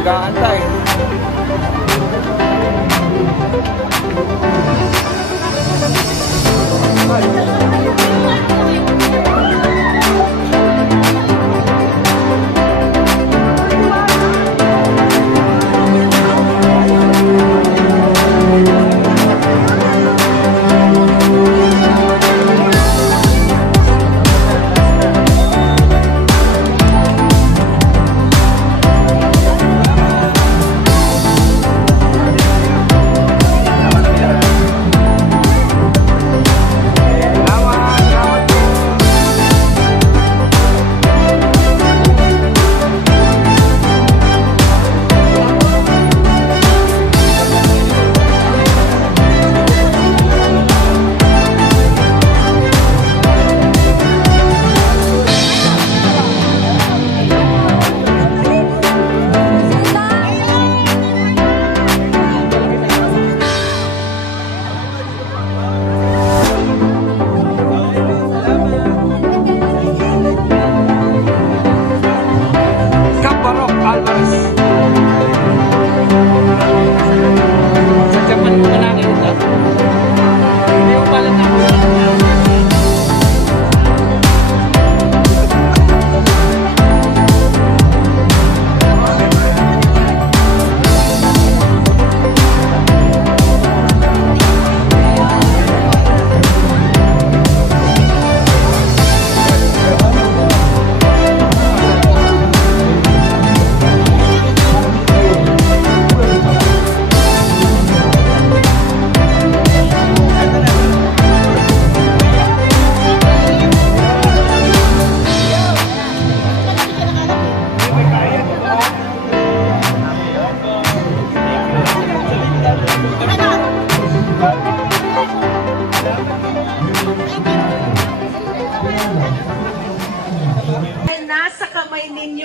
Nag-aantay.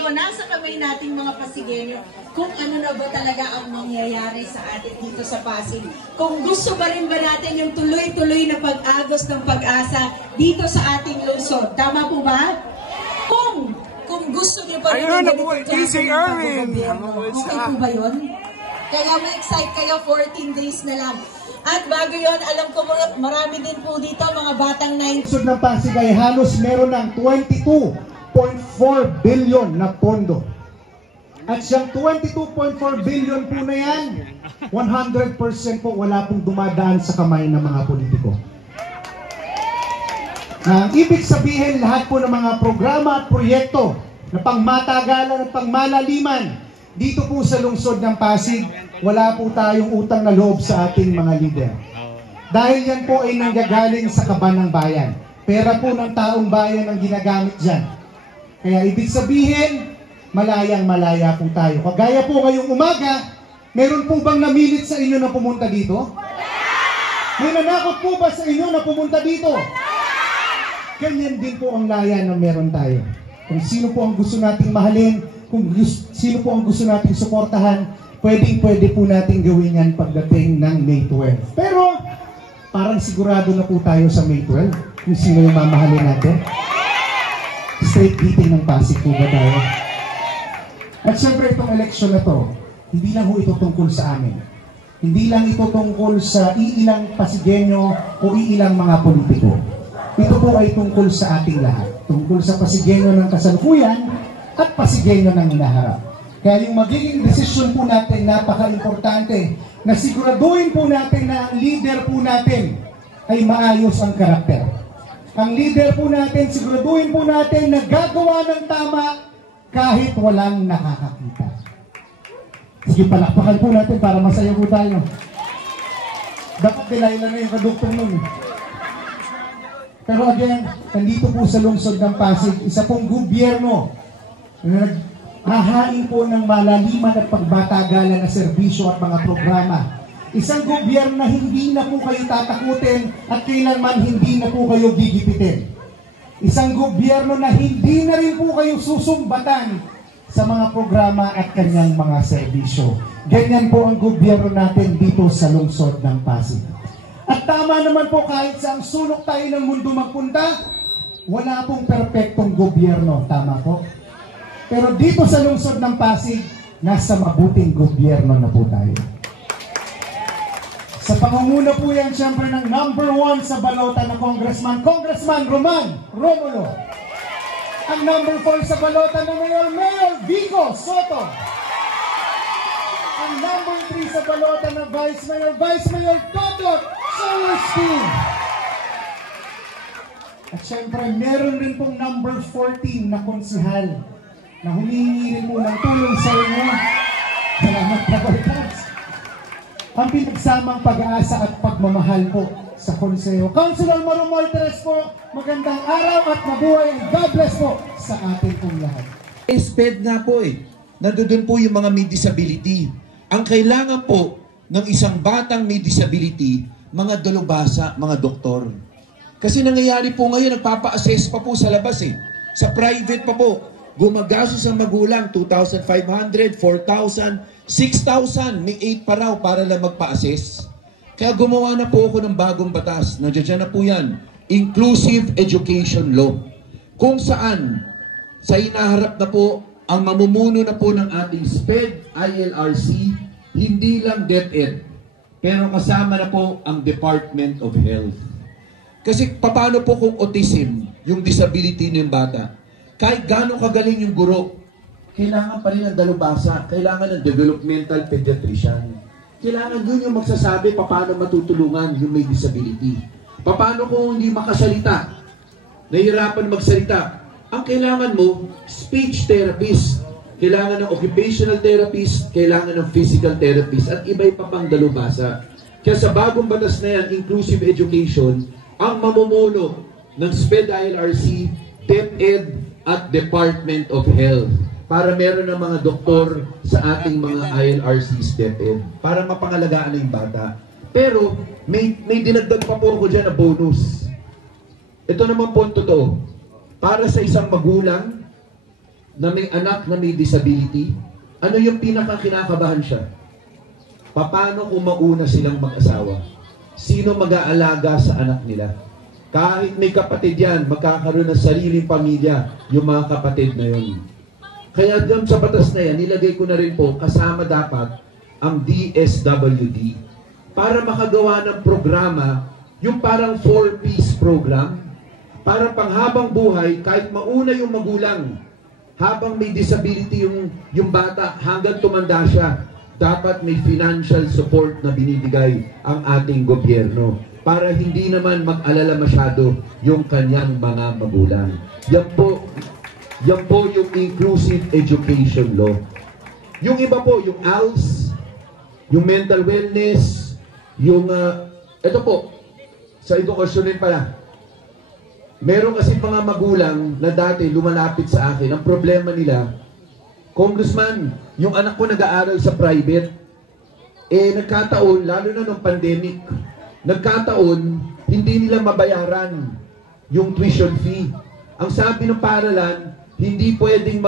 Nasa kamay nating mga Pasigenyo kung ano na ba talaga ang mangyayari sa atin dito sa Pasig. Kung gusto ba rin ba natin yung tuloy-tuloy na pag-agos ng pag-asa dito sa ating lungsod. Tama po ba? Kung gusto niyo pa rin ng ganitong klase ng pag-gobyerno. Okay po ba yun? Kaya ma-excite kayo, 14 days na lang. At bago yun, alam ko marami din po dito mga batang 9. Lungsod ng Pasig ay halos meron ng 22.4 billion na pondo. At siyang 22.4 billion po na yan, 100% po wala pong dumadaan sa kamay ng mga politiko. Ang ibig sabihin, lahat po ng mga programa at proyekto na pangmatagalan at pangmalaliman dito po sa lungsod ng Pasig, wala po tayong utang na loob sa ating mga lider. Dahil yan po ay nanggagaling sa kaban ng bayan. Pera po ng taong bayan ang ginagamit dyan. Kaya ibig sabihin, malayang-malaya po tayo. Kagaya po ngayong umaga, meron po bang namilit sa inyo na pumunta dito? May nanakot po ba sa inyo na pumunta dito? Ganyan din po ang laya na meron tayo. Kung sino po ang gusto nating mahalin, kung sino po ang gusto nating suportahan, pwede po nating gawin yan pagdating ng May 12. Pero, parang sigurado na po tayo sa May 12, kung sino yung mamahalin natin. Straight beating ng Pasig po ba tayo? At syempre itong eleksyon na to, hindi lang ho ito tungkol sa amin. Hindi lang ito tungkol sa iilang Pasigenyo o iilang mga politiko. Ito po ay tungkol sa ating lahat. Tungkol sa Pasigenyo ng kasalukuyan at Pasigenyo ng hinaharap. Kaya yung magiging desisyon po natin, napaka-importante, na siguraduhin po natin na ang leader po natin ay maayos ang karakter. Ang leader po natin, siguraduhin po natin na gagawa ng tama kahit walang nakakakita. Sige, palakpakan po natin para masaya po tayo. Dapat Delilah na yung kaduktong nun. Pero again, nandito po sa lungsod ng Pasig, isa pong gobyerno na naghahain po ng malaliman at pagbatagalan na serbisyo at mga programa. Isang gobyerno na hindi na po kayo tatakutin at kailanman hindi na po kayo gigipitin. Isang gobyerno na hindi na rin po kayo susumbatan sa mga programa at kanyang mga serbisyo. Ganyan po ang gobyerno natin dito sa lungsod ng Pasig. At tama naman po kahit sa ang sulok tayo ng mundo magpunta, wala pong perpektong gobyerno. Tama po? Pero dito sa lungsod ng Pasig, nasa mabuting gobyerno na po tayo. Sa pangunguna po yan, siyempre ng number 1 sa balota na Congressman Roman Romulo. Ang number 4 sa balota na Mayor Vico Soto. Ang number 3 sa balota na Vice Mayor Totot Sowerski. At syempre, meron rin pong number 14 na konsihal na humihingi rin po ng tulong sa inyo. Salamat na po. Ang pinagsamang pag-aasa at pagmamahal po sa konseho. Councilor Maru Martires po, magandang araw at mabuhay and God bless po sa atin pong lahat. SPED nga po nandoon po yung mga may disability. Ang kailangan po ng isang batang may disability, mga dalubhasa, mga doktor. Kasi nangyayari po ngayon, nagpapa-assess pa po sa labas Sa private pa po, gumagastos ang magulang, 2,500, 4,000, 6,000, may 8 pa raw para lang magpa-assess. Kaya gumawa na po ako ng bagong batas. Nandiyan na po yan. Inclusive Education Law. Kung saan, sa inaharap na po, ang mamumuno na po ng ating SPED, ILRC, hindi lang DepEd, pero kasama na po ang Department of Health. Kasi paano po kung autism, yung disability ng bata? Kahit gano'ng kagaling yung guro, kailangan pa rin ng dalubhasa, kailangan ng developmental pediatrician. Kailangan yun yung magsasabi paano matutulungan yung may disability. Paano kung hindi makasalita, nahihirapan magsalita. Ang kailangan mo, speech therapist. Kailangan ng occupational therapist, kailangan ng physical therapist, at iba pa pang dalubhasa. Kaya sa bagong batas na yan, inclusive education, ang mamumuno ng SPED ILRC, DepEd, at Department of Health. Para meron ng mga doktor sa ating mga ILRCs, DepEd, para mapangalagaan na yung bata. Pero, may dinagdag pa po ako dyan na bonus. Ito naman po ang totoo. Para sa isang magulang na may anak na may disability, ano yung pinakakinakabahan siya? Paano kung mauna silang mag-asawa? Sino mag-aalaga sa anak nila? Kahit may kapatid yan, magkakaroon ng sariling pamilya yung mga kapatid na yun. Kaya dyan sa batas na yan, nilagay ko na rin po, kasama dapat ang DSWD para makagawa ng programa, yung parang 4-piece program, para panghabang buhay, kahit mauna yung magulang, habang may disability yung bata, hanggang tumanda siya, dapat may financial support na binibigay ang ating gobyerno para hindi naman mag-alala masyado yung kanyang mga magulang. Yan po yung inclusive education law. Yung iba po, yung ALS, yung mental wellness, yung, ito po, sa edukasyon rin pala. Meron kasi mga magulang na dati lumalapit sa akin, ang problema nila, Congressman, yung anak ko nag-aaral sa private, nagkataon, lalo na nung pandemic, nagkataon, hindi nila mabayaran yung tuition fee. Ang sabi ng paaralan, hindi pwedeng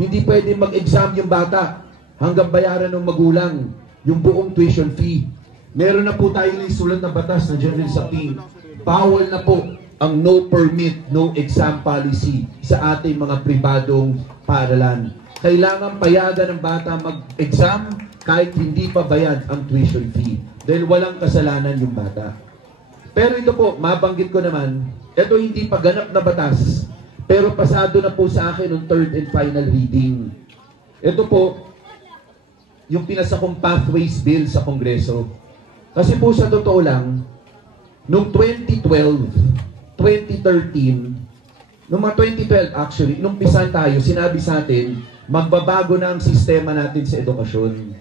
hindi pwedeng mag-exam yung bata hanggang bayaran ng magulang yung buong tuition fee. Meron na po tayo ng sulat na batas na dyan rin sa team. Bawal na po ang no permit, no exam policy sa ating mga pribadong paaralan. Kailangan payagan ng bata mag-exam kahit hindi pa bayad ang tuition fee. Dahil walang kasalanan yung bata. Pero ito po, mabanggit ko naman, ito hindi pa ganap na batas. Pero pasado na po sa akin ng third and final reading. Ito po, yung pinasa kong pathways bill sa Kongreso. Kasi po sa totoo lang, noong 2012, 2013, noong mga 2012 actually, nung pisan tayo, sinabi sa atin, magbabago na ang sistema natin sa edukasyon.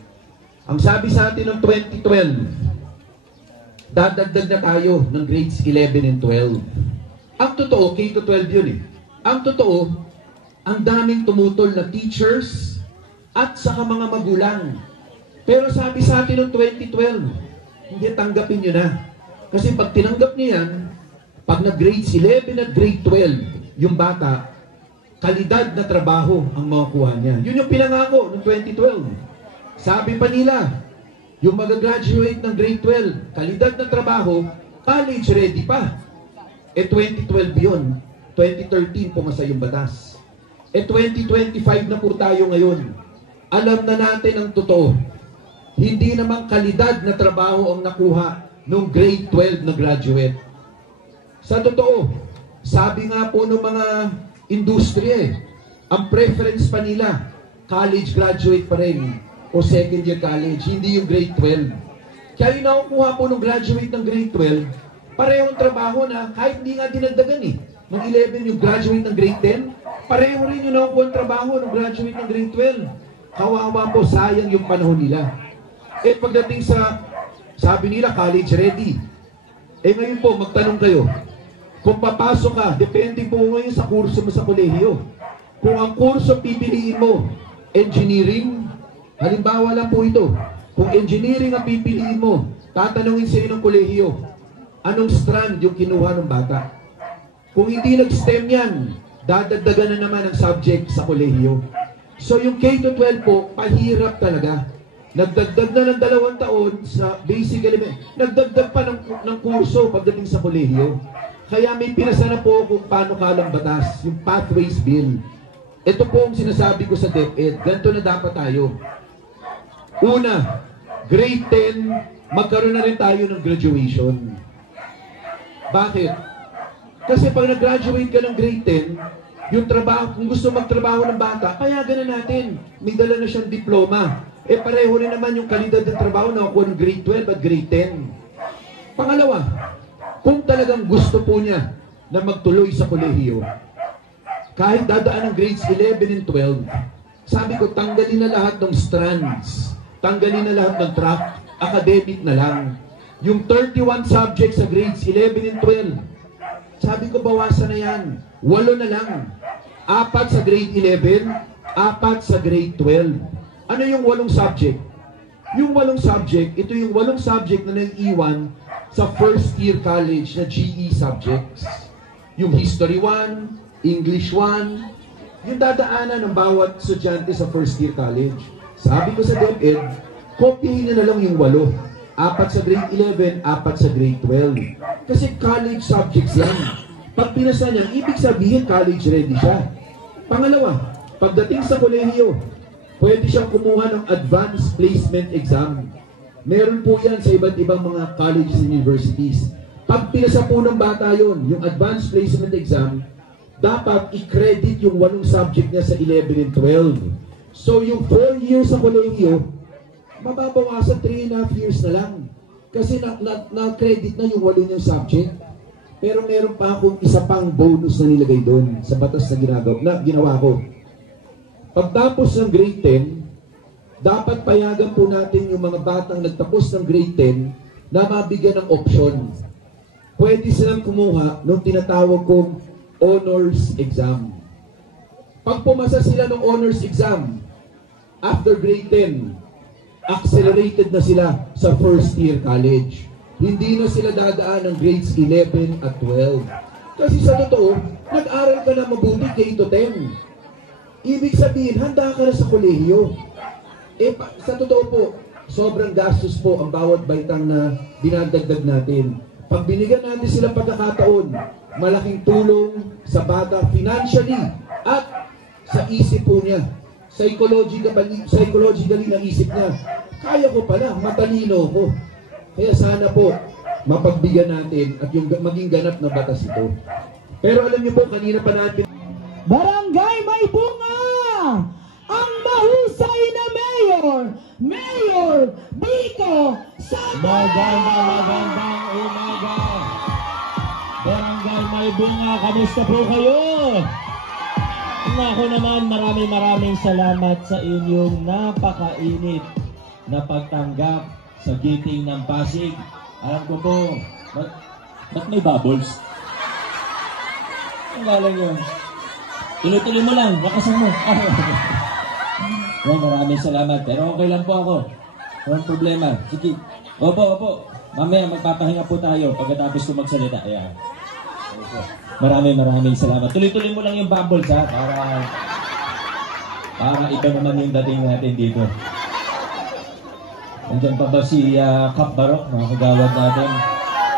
Ang sabi sa atin noong 2012, dadagdag na tayo ng grades 11 and 12. Ang totoo, K-12 yun eh. Ang totoo, ang daming tumutol na teachers at saka mga magulang. Pero sabi sa atin noong 2012, hindi, tanggapin nyo na. Kasi pag tinanggap niyo yan, pag nag-grades 11 at grade 12, yung bata, kalidad na trabaho ang makukuha niya. Yun yung pinangako noong 2012. Sabi pa nila, yung mag-graduate ng grade 12, kalidad na trabaho, college ready pa. 2012 yun. 2013 pumasa yung batas. 2025 na po tayo ngayon. Alam na natin ang totoo. Hindi naman kalidad na trabaho ang nakuha nung grade 12 na graduate. Sa totoo, sabi nga po ng mga industriya, ang preference pa nila, college graduate pa rin o second year college, hindi yung grade 12. Kaya yung nakukuha po nung graduate ng grade 12, parehong trabaho na kahit hindi nga dinagdagan eh. Nung 11 yung graduate ng grade 10, pareho rin yung nakukuha ng trabaho nung graduate ng grade 12. Kawawa po, sayang yung panahon nila. Pagdating sa, sabi nila, college ready. Ngayon po, magtanong kayo, kung papasok ka, depende po ngayon sa kurso mo sa kolehiyo. Kung ang kurso pipiliin mo, engineering, halimbawa lang po ito, kung engineering ang pipiliin mo, tatanungin sa iyo ng kolehiyo, anong strand yung kinuha ng bata? Kung hindi nag-STEM yan, dadagdagan na naman ang subject sa kolehiyo. So yung K-12 po, pahirap talaga. Nagdagdag na ng 2 taon sa basic element. Nagdagdag pa ng kurso pagdating sa kolehiyo. Kaya may pinasa na po kung paano kalang batas, yung pathways bill. Ito po ang sinasabi ko sa DepEd. Ganito na dapat tayo. Una, grade 10, magkaroon na rin tayo ng graduation. Bakit? Kasi pag nag-graduate ka ng grade 10, yung trabaho, kung gusto magtrabaho ng bata, payagan na natin. May dala na siyang diploma. Pareho rin naman yung kalidad ng trabaho na ako ng grade 12 at grade 10. Pangalawa, kung talagang gusto po niya na magtuloy sa kolehiyo, kahit dadaan ng grades 11 and 12, sabi ko, tanggalin na lahat ng strands, tanggalin na lahat ng track, academic na lang. Yung 31 subjects sa grades 11 and 12, sabi ko, bawasan na yan. 8 na lang. 4 sa grade 11, 4 sa grade 12. Ano yung 8 subject? Yung 8 subject, ito yung 8 subject na nag-iwan sa first year college na GE subjects. Yung History 1, English 1, yung dadaanan ng bawat estudyante sa first year college. Sabi ko sa DepEd, kopyahin na lang yung 8. 4 sa grade 11, 4 sa grade 12. Kasi college subjects yan. Pag pinasa niya, ibig sabihin college ready siya. Pangalawa, pagdating sa kolehiyo, pwede siyang kumuha ng advanced placement exam. Meron po yan sa iba't ibang mga colleges and universities. Pag pinasa po ng bata yon, yung advanced placement exam, dapat i-credit yung 8 subject niya sa 11 and 12. So yung 4 years sa kolehiyo, mababawasan 3.5 years na lang. Kasi na-credit na yung 8 niyang subject. Pero meron pa akong isa pang bonus na nilagay doon sa batas na ginawa ko. Pagtapos ng grade 10, dapat payagan po natin yung mga batang nagtapos ng grade 10 na mabigyan ng option. Pwede silang kumuha ng tinatawag kong honors exam. Pag pumasa sila ng honors exam, after grade 10, accelerated na sila sa first year college. Hindi na sila dadaan ng grades 11 at 12. Kasi sa totoo, nag-aral ka na mabuti K-10. Ibig sabihin, handa ka na sa kolehiyo. Sa totoo po, sobrang gastos po ang bawat baitang na dinadagdag natin. Pag binigyan natin sila pagkakataon, malaking tulong sa bata financially at sa isip po niya. Psychologically na isip niya. Kaya ko pala, matalino ko. Kaya sana po, mapagbigyan natin at yung maging ganap na batas ito. Pero alam niyo po, kanina pa natin... Barangay May Bunga! Ang mahusay na mayor! Mayor dito sa Magandang umaga. Barangay May Bunga, kamusta po kayo? Ako naman, maraming salamat sa inyong napakainit na pagtanggap sa Giting ng Pasig. Alam ko po, ba't may bubbles? Ang galang yun. Tuloy-tuloy mo lang, lakasan mo. Maraming salamat, pero okay lang po ako. Walang problema. Sige. Opo. Mamaya magpapahinga po tayo pagkatapos ko magsalita. Ayan. Maraming salamat. Tuloy-tuloy mo lang yung bubbles, ha? Para iba naman yung dating natin dito. Nandiyan pa ba si Kap Barok, mga kagawad natin?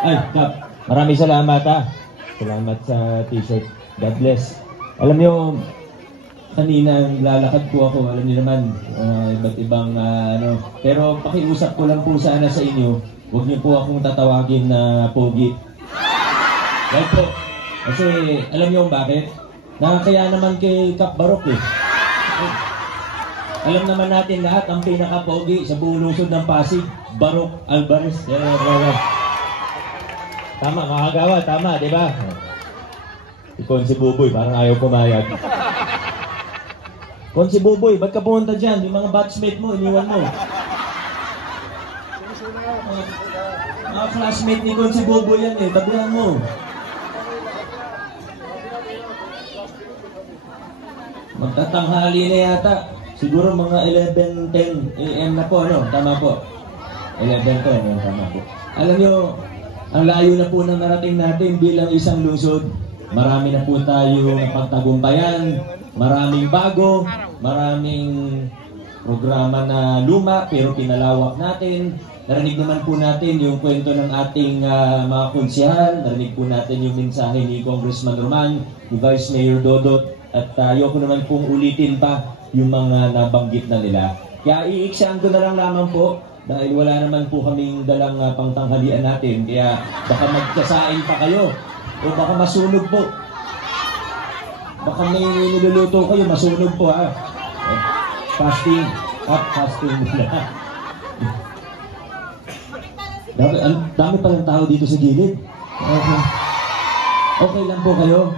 Ay, Kap, maraming salamat, ha? Salamat sa t-shirt. God bless. Alam niyo, kanina lalakad po ako, alam niyo naman, iba't ibang pero pakiusap ko lang po sana sa inyo, huwag niyo po akong tatawagin na pogi. Right po. Kasi alam niyo bakit? Nakakaya naman kay Kap Barok eh. Alam naman natin lahat ang pinaka-pogi sa buong lungsod ng Pasig, Barok Alvarez. Tama, makagawa, tama, di ba? Ikon si Buboy, parang ayaw pumayag. Kon si Buboy, ba't ka pumunta dyan? Yung mga batchmate mo, iniwan mo. Mga classmate ni Kon si Buboy yan eh, tabihan mo. Magtatanghali na yata. Siguro mga 11:10 AM na po, ano? Tama po. 11:10, tama po. Alam nyo, ang layo na po ng narating natin bilang isang lungsod. Marami na po tayo pagtagumpayan, maraming bago, maraming programa na luma pero pinalawak natin. Narinig naman po natin yung kwento ng ating mga konsehal, narinig po natin yung mensahe ni Congressman Roman, ni Vice Mayor Dodot, at ayoko naman pong ulitin pa yung mga nabanggit na nila. Kaya iiksaan ko na lang lamang po dahil wala naman po kaming dalang pangtanghalian natin, kaya baka magkasain pa kayo. O baka masunog po. Baka may niluluto kayo, masunog po ha. Fasting. Fasting muna. Dami palang tao dito sa gilid. Okay lang po kayo.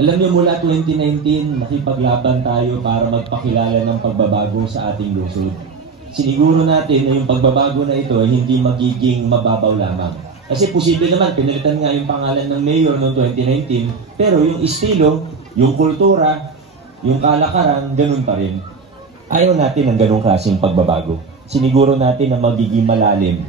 Alam niyo, mula 2019, nakipaglaban tayo para magpakilala ng pagbabago sa ating lungsod. Siniguro natin na yung pagbabago na ito ay hindi magiging mababaw lamang. Kasi posible naman, pinalitan nga yung pangalan ng mayor noong 2019, pero yung estilo, yung kultura, yung kalakaran, ganun pa rin. Ayaw natin ng ganung klaseng pagbabago. Siniguro natin na magiging malalim.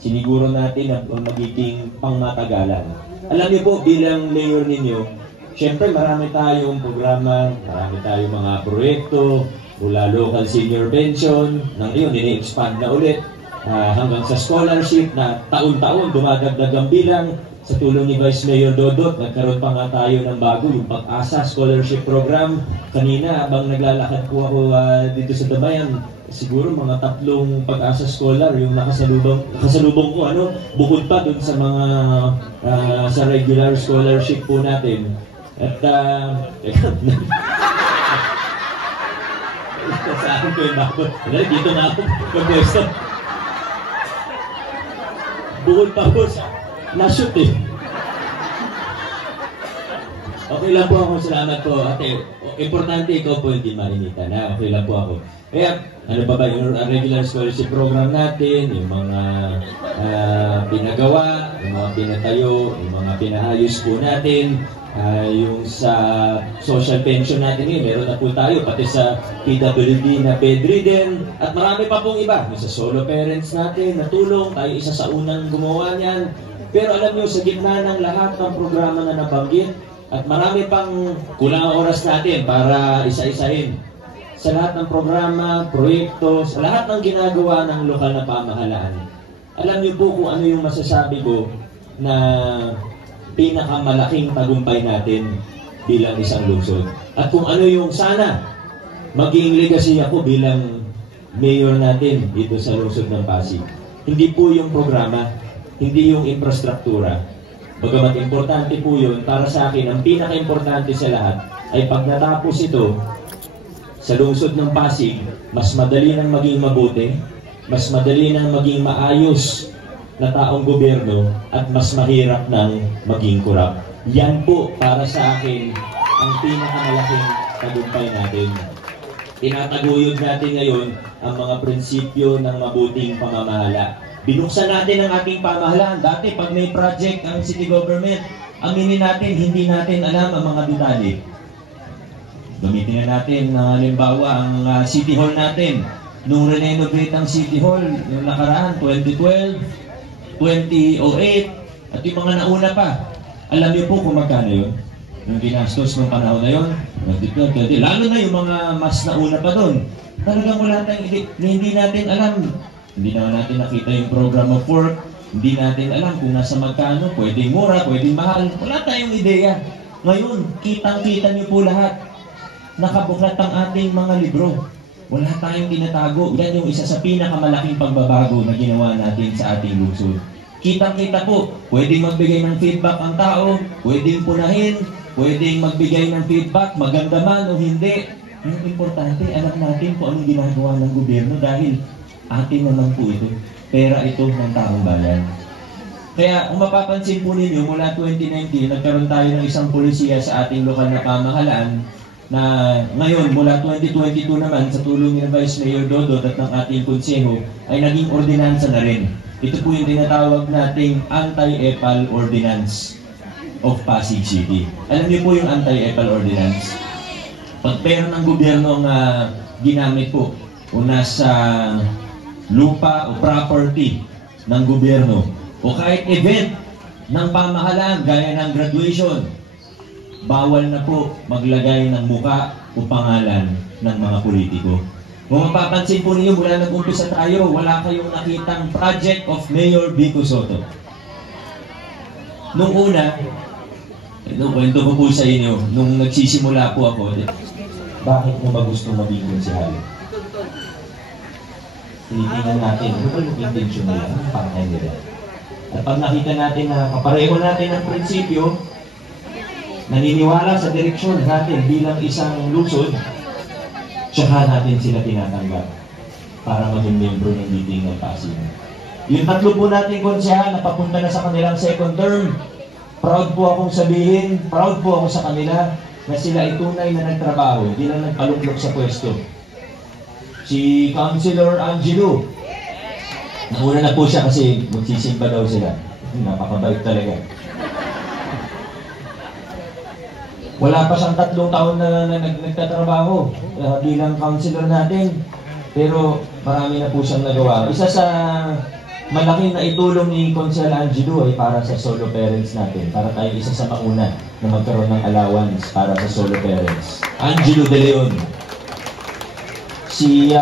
Siniguro natin na magiging pangmatagalan. Alam niyo po, bilang mayor ninyo, syempre marami tayong programa, marami tayong mga proyekto, mula local senior pension, nang iyon, ini-expand na ulit, hanggang sa scholarship na taon-taon dumadagdag ang bilang. Sa tulong ni Vice Mayor Dodot, nagkaroon pa nga tayo ng bago, yung Pag-asa Scholarship Program. Kanina, habang naglalakad po ako dito sa Dabayan, siguro mga 3 Pag-asa Scholar yung nakasalubong ko, bukod pa dun sa mga sa regular scholarship po natin. At sa akin ko yung bakot. Dito na ako pag-pwesto. Bukod pa po sa na-shoot eh. Okay lang po ako, salamat po. Ate, importante ikaw po hindi mainitan na. Okay lang po ako. Kaya, ano pa ba, yung regular scholarship program natin, yung mga pinagawa, yung mga pinatayo, yung mga pinaayos po natin, yung sa social pension natin ngayon, meron na po tayo, pati sa PWD na bedridden, at marami pa pong iba. Yung sa solo parents natin, natulong, tayo isa sa unang gumawa niyan. Pero alam nyo, sa gitna ng lahat ng programa na nabanggit, at marami pang kulang ang oras natin para isa-isahin. Sa lahat ng programa, proyekto, sa lahat ng ginagawa ng lokal na pamahalaan. Alam nyo po kung ano yung masasabi ko na pinakamalaking tagumpay natin bilang isang lungsod. At kung ano yung sana maging legacy ako bilang mayor natin dito sa lungsod ng Pasig. Hindi po yung programa, hindi yung infrastruktura. Bagamat importante po yun, para sa akin, ang pinaka-importante sa lahat ay pag natapos ito, sa lungsod ng Pasig, mas madali nang maging mabuti, mas madali nang maging maayos na taong gobyerno, at mas mahirap nang maging kurap. Yan po para sa akin ang pinakamalaking tagumpay natin. Tinataguyod natin ngayon ang mga prinsipyo ng mabuting pamamahala. Binuksan natin ang ating pamahalaan. Dati pag may project ang city government, aminin natin, hindi natin alam ang mga detalye. Gamitin na natin, halimbawa, ang City Hall natin. Nung renovate ang City Hall, yung nakaraan, 2012, 2008, at yung mga nauna pa. Alam niyo po kung magkano yun? Yung ginastos ng panahon na yun, 2012, lalo na yung mga mas nauna pa doon. Talagang wala tayong hindi natin alam. Hindi naman natin nakita yung program of work. Hindi natin alam kung nasa magkano, pwedeng mura, pwedeng mahal. Wala tayong ideya. Ngayon, kitang-kita niyo po lahat. Nakabuklat ang ating mga libro. Wala tayong tinatago. Yan yung isa sa pinakamalaking pagbabago na ginawa natin sa ating lungsod. Kitang-kita po, pwedeng magbigay ng feedback ang tao, pwedeng punahin, pwedeng magbigay ng feedback, maganda man o hindi. Yung importante, alam natin kung anong ginagawa ng gobyerno dahil atin naman po ito. Pera ito ng taong bayan. Kaya kung mapapansin po ninyo, mula 2019, nagkaroon tayo ng isang pulisiya sa ating lokal na pamahalaan na ngayon, mula 2022 naman, sa tulong ni Vice Mayor Dodot at ng ating konseho, ay naging ordinansa na rin. Ito po yung tinatawag nating Anti-EPAL Ordinance of Pasig City. Alam niyo po yung Anti-EPAL Ordinance? Pag pera ng gobyerno ang ginamit po o nasa lupa o property ng gobyerno o kahit event ng pamahalaan gaya ng graduation, bawal na po maglagay ng muka o pangalan ng mga politiko. Kung mapapansin po ninyo, mula nag-umpisa tayo, wala kayong nakitang project of Mayor Vico Sotto. Nung una, kwento ko po sa inyo, nung nagsisimula po ako, bakit mo ba gusto maging konsehal? Tinitingnan natin, ano ba yung intention nila? Ano pang nila? At pag nakita natin na kapareho natin ang prinsipyo, naniniwala sa direksyon natin bilang isang lungsod, tsaka natin sila tinatanggap para maging membro ng meeting ng Pasig. Yung tatlo po natin konsehal na papunta na sa kanilang second term, proud po akong sabihin, proud po ako sa kanila na sila ay tunay na nagtrabaho, hindi lang nagpaluklok sa pwesto. Si Councilor Angelo, nauna na po siya kasi magsisimba daw sila. Napakabait talaga. Wala pa siyang 3 taon na nagtatrabaho bilang councilor natin. Pero marami na po siyang nagawa. Isa sa malaking na itulong ni Councilor Angelo ay para sa solo parents natin. Para tayo isa sa mauna na magkaroon ng allowance para sa solo parents. Angelo De Leon. Si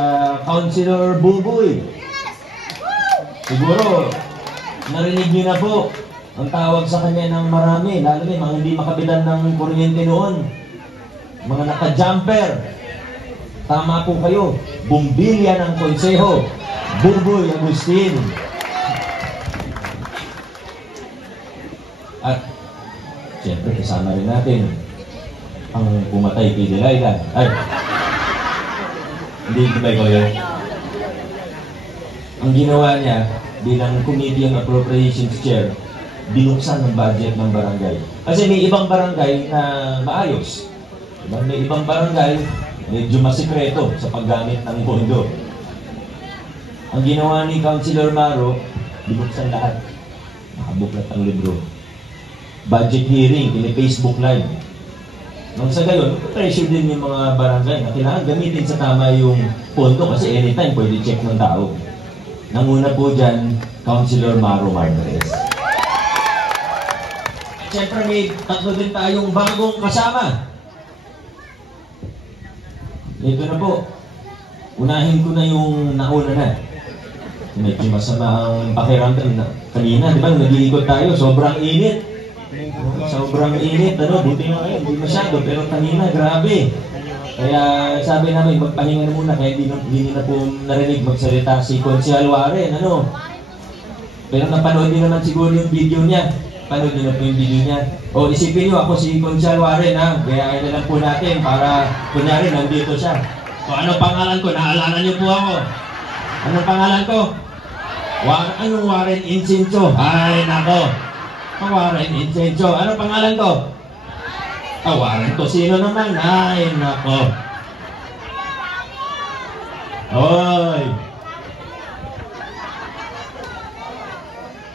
Councilor Buboy. Siguro, narinig niyo na po ang tawag sa kanya ng marami, lalo na mga hindi makabilan ng kuryente noon. Mga naka-jumper. Tama po kayo. Bumbilya ng konseho. Buboy Agustin. At, siyempre, kasama rin natin ang pumatay kay Delilah. Ay, hindi ba ikaw yun? Ang ginawa niya bilang Committee on Appropriations Chair, binuksan ng budget ng barangay. Kasi may ibang barangay na maayos. May ibang barangay, medyo masikreto sa paggamit ng pondo. Ang ginawa ni Councilor Maro, binuksan lahat. Nakabuklat ang libro. Budget hearing, Facebook Live. Nang sa gayon, pressure din yung mga barangay na kailangan gamitin sa tama yung pondo kasi anytime pwede check ng tao. Nanguna po dyan, Councilor Maro Martinez. Siyempre may tatlo din tayong bagong kasama. Ito na po. Unahin ko na yung nauna na. Medyo masama ang pakiramdam na kanina. Di ba, nag-iikot tayo. Sobrang init. Sobrang init. Buti nga kayo. Hindi masyado. Pero kanina, grabe. Kaya sabi namin, magpahinga na muna. Kaya hindi na po narinig magsalita si Consehal Warren. Pero napanood din naman siguro yung video niya. Panood nyo na po yung video niya. O isipin nyo, ako si Consehal Warren, ha? Kaya na lang po natin para kunyari nandito siya. O anong pangalan ko? Naalala niyo po ako. Anong pangalan ko? Anong Warren Incenso? Ay, nako. Warren Incenso. Anong pangalan ko? Warren Tosino naman. Ay, nako. Oy.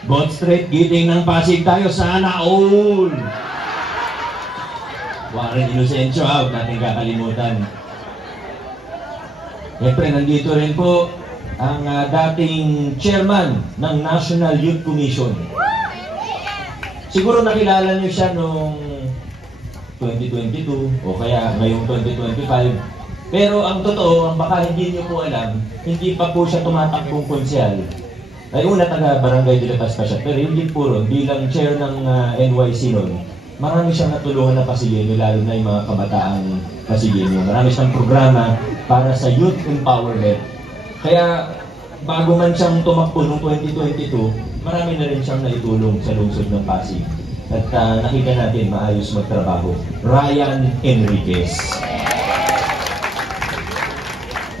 God Street Giting ng Pasig tayo. Sana all. Warren Incenso, huwag natin kakalimutan. Siyempre, nandito rin po ang dating chairman ng National Youth Commission. Siguro nakilala niyo siya noong 2022 o kaya ngayong 2025. Pero ang totoo, baka hindi niyo po alam, hindi pa po siya tumatakbong konsyal. Ay una taga Barangay de la Paz pa siya, pero hindi po ron, bilang chair ng NYC noon, marami siyang natulungan na Pasigenyo, lalo na yung mga kabataang Pasigenyo. Marami siyang programa para sa youth empowerment. Kaya bago man siyang tumakbo noong 2022, marami na rin siyang naitulong sa lungsod ng Pasig. At nakita natin maayos magtrabaho. Ryan Enriquez.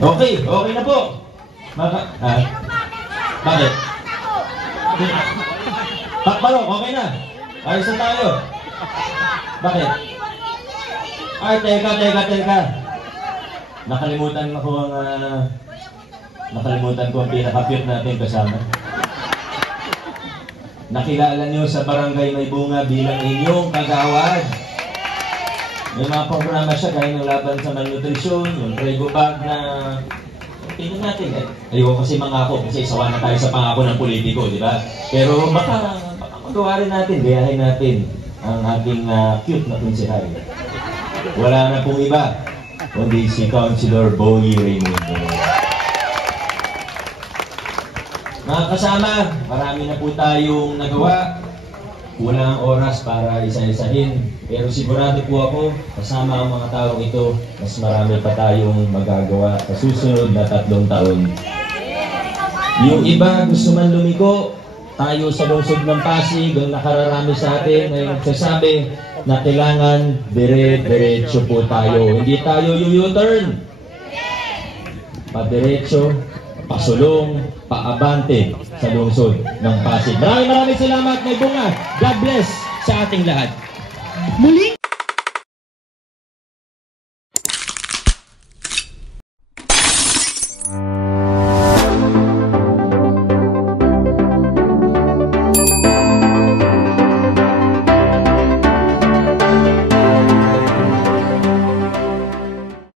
Okay na po. Bakit? Takbalok, okay na. Ayos na tayo. Bakit? Ay, teka. Nakalimutan ko ang pinaka-cute natin kasama. Nakilala niyo sa Barangay May Bunga bilang inyong kagawad. May mga programa siya gaya ng laban sa malnutrisyon, yung Prego Bag na tingnan natin ayoko kasi mangako kasi sawa na tayo sa pangako ng politiko, di ba? Pero baka magawa rin natin, gayahin natin ang ating cute na prinsipal. Wala na pong iba, kundi si Councilor Bowie Raimundo. Mga kasama, marami na po tayong nagawa. Kulang ang oras para isa-isahin. Pero sigurado po ako, kasama ang mga taong ito, mas marami pa tayong magagawa sa susunod na 3 taon. Yung iba gusto man lumiko, tayo sa lungsod ng Pasig, ang nakararami sa atin ay nagsasabi na kailangan dire-diretso po tayo. Hindi tayo U-turn. Padiretso, pasulong, paabante sa lungsod ng Pasig. Maraming salamat, May Bunga. God bless sa ating lahat. Muling